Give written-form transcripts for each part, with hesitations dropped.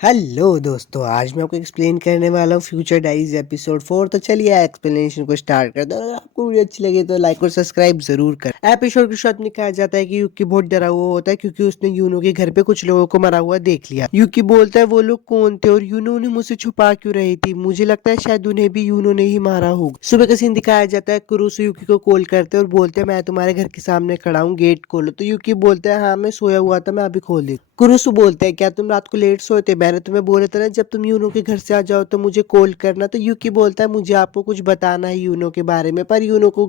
Hello दोस्तों, आज मैं आपको एक्सप्लेन करने वाला हूँ फ्यूचर डायरीज एपिसोड 4। तो चलिए एक्सप्लेनेशन को स्टार्ट करते हैं। अगर आपको वीडियो अच्छी लगे तो लाइक और सब्सक्राइब जरूर करें। एपिसोड की शुरुआत में कहा जाता है कि यूकी बहुत डरा हुआ होता है क्योंकि उसने यूनो के घर पे कुछ लोगों को मरा हुआ देख लिया। यूकी बोलता है वो लोग कौन थे और यूनो उन्हें मुझसे छुपा क्यों रही थी। मुझे लगता है शायद उन्हें भी यूनो ने ही मारा होगा। सुबह का सीन दिखाया जाता है। कुरुसु यूकी को कॉल करते हैं और बोलते हैं मैं तुम्हारे घर के सामने खड़ा हूँ, गेट खोलो। तो यूकी बोलता है हाँ मैं सोया हुआ था, मैं अभी खोल देता। कुरुसु बोलते हैं क्या तुम रात को लेट सोए थे? मैंने तुम्हें बोला था ना जब तुम यूनो के घर से आ जाओ तो मुझे कॉल करना। तो यूकी बोलता है मुझे आपको कुछ बताना है यूनो के बारे में। पर यूनो को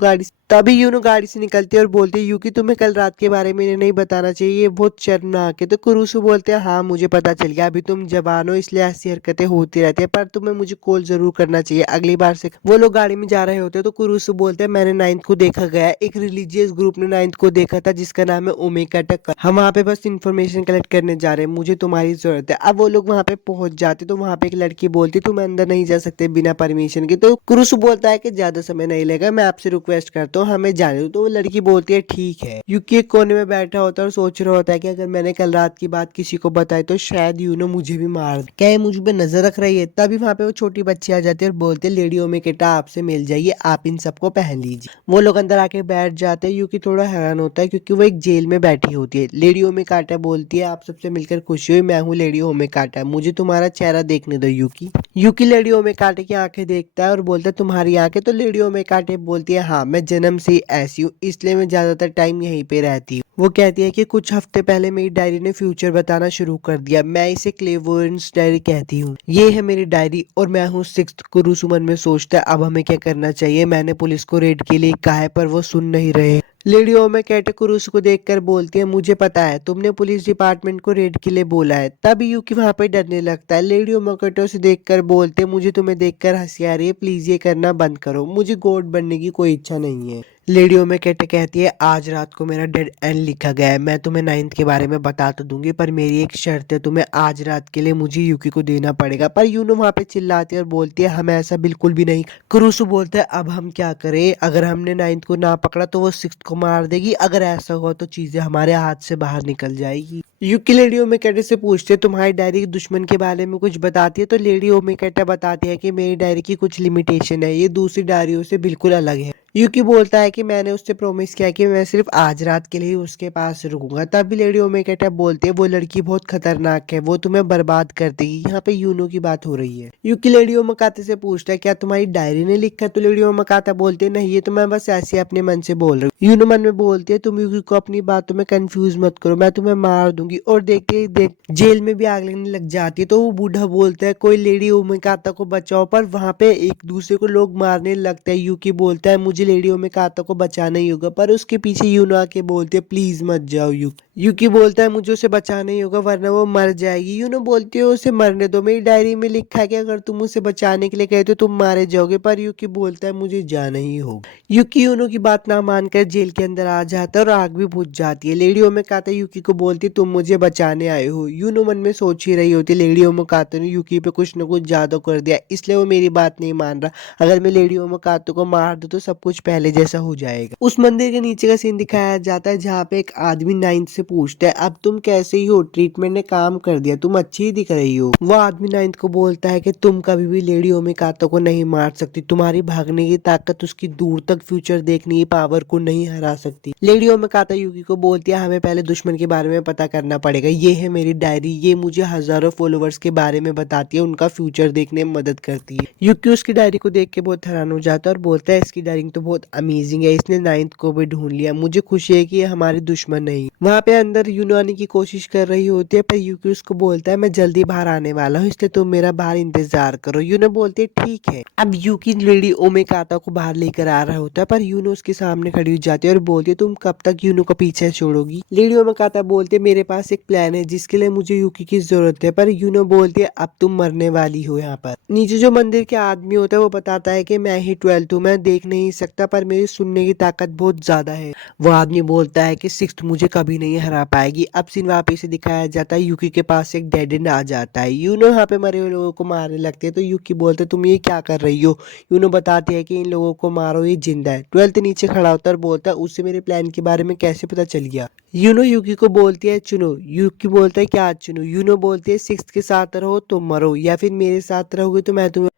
तभी यूनो गाड़ी से निकलती है और बोलती है यूकी तुम्हें कल रात के बारे में नहीं बताना चाहिए, ये बहुत शर्मनाक है। तो कुरुसु बोलते हैं हाँ मुझे पता चल गया, अभी तुम जवान हो इसलिए ऐसी हरकतें होती रहती है, पर तुम्हें मुझे कॉल जरूर करना चाहिए अगली बार से। वो लोग गाड़ी में जा रहे होते हैं तो कुरुसु बोलते हैं मैंने नाइन्थ को देखा गया, एक रिलीजियस ग्रुप ने नाइन्थ को देखा था जिसका नाम है ओमेगा टक। हम वहाँ पे बस इन्फॉर्मेशन कलेक्ट करने जा रहे हैं, मुझे तुम्हारी जरूरत है। अब वो लोग वहाँ पे पहुंच जाते तो वहाँ पे एक लड़की बोलती तुम अंदर नहीं जा सकते बिना परमिशन के। तो कुरुसु बोलता है कि ज्यादा समय नहीं लगेगा, मैं आपसे रिक्वेस्ट करता हूँ हमें जाने दो। तो वो लड़की बोलती है ठीक है। यूकी एक कोने में बैठा होता है और सोच रहा होता है कि अगर मैंने कल रात की बात किसी को बताई तो शायद यूनो मुझे भी मार दे। क्या ये मुझ पे नजर रख रही है? तभी वहाँ पे वो छोटी बच्ची आ जाती है और बोलते है लेडी ओमेगा आपसे मिल जाइए, आप इन सबको पहन लीजिए। वो लोग अंदर आके बैठ जाते हैं। यूकी थोड़ा हैरान होता है क्योंकि वो एक जेल में बैठी होती है। लेडी ओमेगा बोलती है आप सबसे मिलकर खुशी हुई, मैं हूँ लेडी ओमेगा, मुझे तुम्हारा चेहरा देखने दो यूकी। यूकी लेडी ओमेगा की आंखें देखता है और बोलता है तुम्हारी आंखें? तो लेडी ओमेगा बोलती है हाँ मैं जन्म से ही ऐसी हूँ, इसलिए मैं ज्यादातर टाइम यहीं पे रहती हूँ। वो कहती है कि कुछ हफ्ते पहले मेरी डायरी ने फ्यूचर बताना शुरू कर दिया, मैं इसे क्लेवर्स डायरी कहती हूँ। ये है मेरी डायरी और मैं हूँ सिक्स्थ। कुरुसु मन में सोचता है अब हमें क्या करना चाहिए। मैंने पुलिस को रेड के लिए कहा है पर वो सुन नहीं रहे। लेडी ओमेगा कुरुसु को देखकर बोलती है मुझे पता है तुमने पुलिस डिपार्टमेंट को रेड के लिए बोला है। तब यूकी वहां पे डरने लगता है। लेडी ओमेगा से देखकर बोलते मुझे तुम्हें देखकर हंसी आ रही है, प्लीज ये करना बंद करो, मुझे गॉड बनने की कोई इच्छा नहीं है। लेडी ओमेगा कहती है आज रात को मेरा डेड एंड लिखा गया है, मैं तुम्हें नाइन्थ के बारे में बता तो दूंगी पर मेरी एक शर्त है, तुम्हें आज रात के लिए मुझे यूकी को देना पड़ेगा। पर यूनो वहां पे चिल्लाती है और बोलती है हमें ऐसा बिल्कुल भी नहीं। कुरुसु बोलते हैं अब हम क्या करें, अगर हमने नाइन्थ को ना पकड़ा तो वो सिक्स्थ को मार देगी, अगर ऐसा हुआ तो चीजें हमारे हाथ से बाहर निकल जाएगी। यूकी लेडी ओमेगा से पूछते तुम्हारी डायरी के दुश्मन के बारे में कुछ बताती है। तो लेडी ओमेगा बताती है कि मेरी डायरी की कुछ लिमिटेशन है, ये दूसरी डायरियों से बिल्कुल अलग है। यूकी बोलता है कि मैंने उससे प्रॉमिस किया कि मैं सिर्फ आज रात के लिए उसके पास रुकूंगा। तब भी लेडी ओमेगा बोलते है वो लड़की बहुत खतरनाक है, वो तुम्हें बर्बाद कर देगी। यहाँ पे यूनो की बात हो रही है। यूकी लेडी ओमेगा से पूछता है क्या तुम्हारी डायरी ने लिखा है? तो लेडी ओमेगा बोलते नहीं ये तो मैं बस ऐसे अपने मन से बोल रही हूँ। यूनो मन में बोलती है तुम यूकी को अपनी बातों में कंफ्यूज मत करो, मैं तुम्हें मार दूंगी। और देखते ही देख जेल में भी आग लगने लग जाती है। तो वो बूढ़ा बोलता है कोई लेडी ओमेगा को बचाओ, पर वहां पे एक दूसरे को लोग मारने लगते हैं। यूकी बोलता है मुझे लेडी ओमेगा को बचाना ही होगा, पर उसके पीछे यूनो आके बोलते है प्लीज मत जाओ यूकी। यूकी बोलता है मुझे उसे बचाना ही होगा वरना वो मर जाएगी। यूनो बोलती है उसे मरने दो, मेरी डायरी में लिखा है कि अगर तुम उसे बचाने के लिए कहते हो तुम मारे जाओगे। पर यूकी बोलता है मुझे जाना ही होगा। यूकी यूनो की बात ना मानकर जेल के अंदर आ जाता है और आग भी बुझ जाती है। लेडी ओमेगा यूकी को बोलती तुम मुझे बचाने आए हो। यूनो मन में सोच ही रही होती लेडी ओमेगा ने यूकी पे कुछ न कुछ जादू कर दिया, इसलिए वो मेरी बात नहीं मान रहा। अगर मैं लेडी ओमेगा को मार दूं तो सब कुछ पहले जैसा हो जाएगा। उस मंदिर के नीचे का सीन दिखाया जाता है जहाँ पे एक आदमी नाइन्थ से पूछता है अब तुम कैसे ही हो, ट्रीटमेंट ने काम कर दिया, तुम अच्छी ही दिख रही हो। वो आदमी नाइन्थ को बोलता है कि तुम कभी भी लेडी ओमेगा को नहीं मार सकती, तुम्हारी भागने की ताकत उसकी दूर तक फ्यूचर देखने की पावर को नहीं हरा सकती। लेडी ओमेगा यूकी को बोलती है हमें पहले दुश्मन के बारे में पता करना पड़ेगा, ये है मेरी डायरी, ये मुझे हजारों फॉलोवर्स के बारे में बताती है, उनका फ्यूचर देखने में मदद करती है। यूकी उसकी डायरी को देख के बहुत हैरान हो जाता है और बोलता है इसकी डायरी तो बहुत अमेजिंग है, इसने नाइन्थ को भी ढूंढ लिया, मुझे खुशी है कि ये हमारे दुश्मन नहीं। वहाँ पे अंदर यूनो आने की कोशिश कर रही होती है पर यूकी उसको बोलता है मैं जल्दी बाहर आने वाला हूँ, इसलिए तुम मेरा बाहर इंतजार करो। यूनो बोलती है ठीक है। अब यूकी लेडी ओमेगा को बाहर लेकर आ रहा होता है पर यूनो उसके सामने खड़ी हो जाती है और बोलती है तुम कब तक यूनो को पीछे छोड़ोगी? लेडी ओमेगा बोलती है मेरे पास एक प्लान है जिसके लिए मुझे यूकी की जरूरत है। पर यूनो बोलती है अब तुम मरने वाली हो। यहाँ पर नीचे जो मंदिर के आदमी होता है वो बताता है कि मैं ही 12th हूँ, मैं देख नहीं सकता सकता पर मेरी सुनने की ताकत बहुत ज्यादा है। वो आदमी बोलता है कि सिक्स्थ मुझे कभी नहीं हरा पाएगी। अब सीन वापस से दिखाया जाता है, यूकी के पास एक डेड एंड आ जाता है। यूनो यहाँ पे मरे हुए लोगों को मारने लगते हैं तो यूकी बोलते तुम ये क्या कर रही हो। यूनो बताती है कि इन लोगों को मारो, ये जिंदा है। 12th नीचे खड़ा होता है और बोलता है उससे मेरे प्लान के बारे में कैसे पता चल गया। यूनो यूकी को बोलती है चुनो। यूकी बोलता है क्या चुनो। यूनो बोलती है सिक्स्थ के साथ रहो तो मरो, या फिर मेरे साथ रहोगे तो मैं तुम्हें।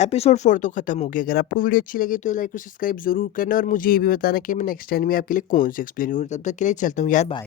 एपिसोड 4 तो खत्म हो गया। अगर आपको वीडियो अच्छी लगी तो लाइक और सब्सक्राइब जरूर करना और मुझे ये भी बताना कि मैं नेक्स्ट टाइम में आपके लिए कौन सी एक्सप्लेन करूँ। तब तक के लिए चलता हूँ यार, बाय।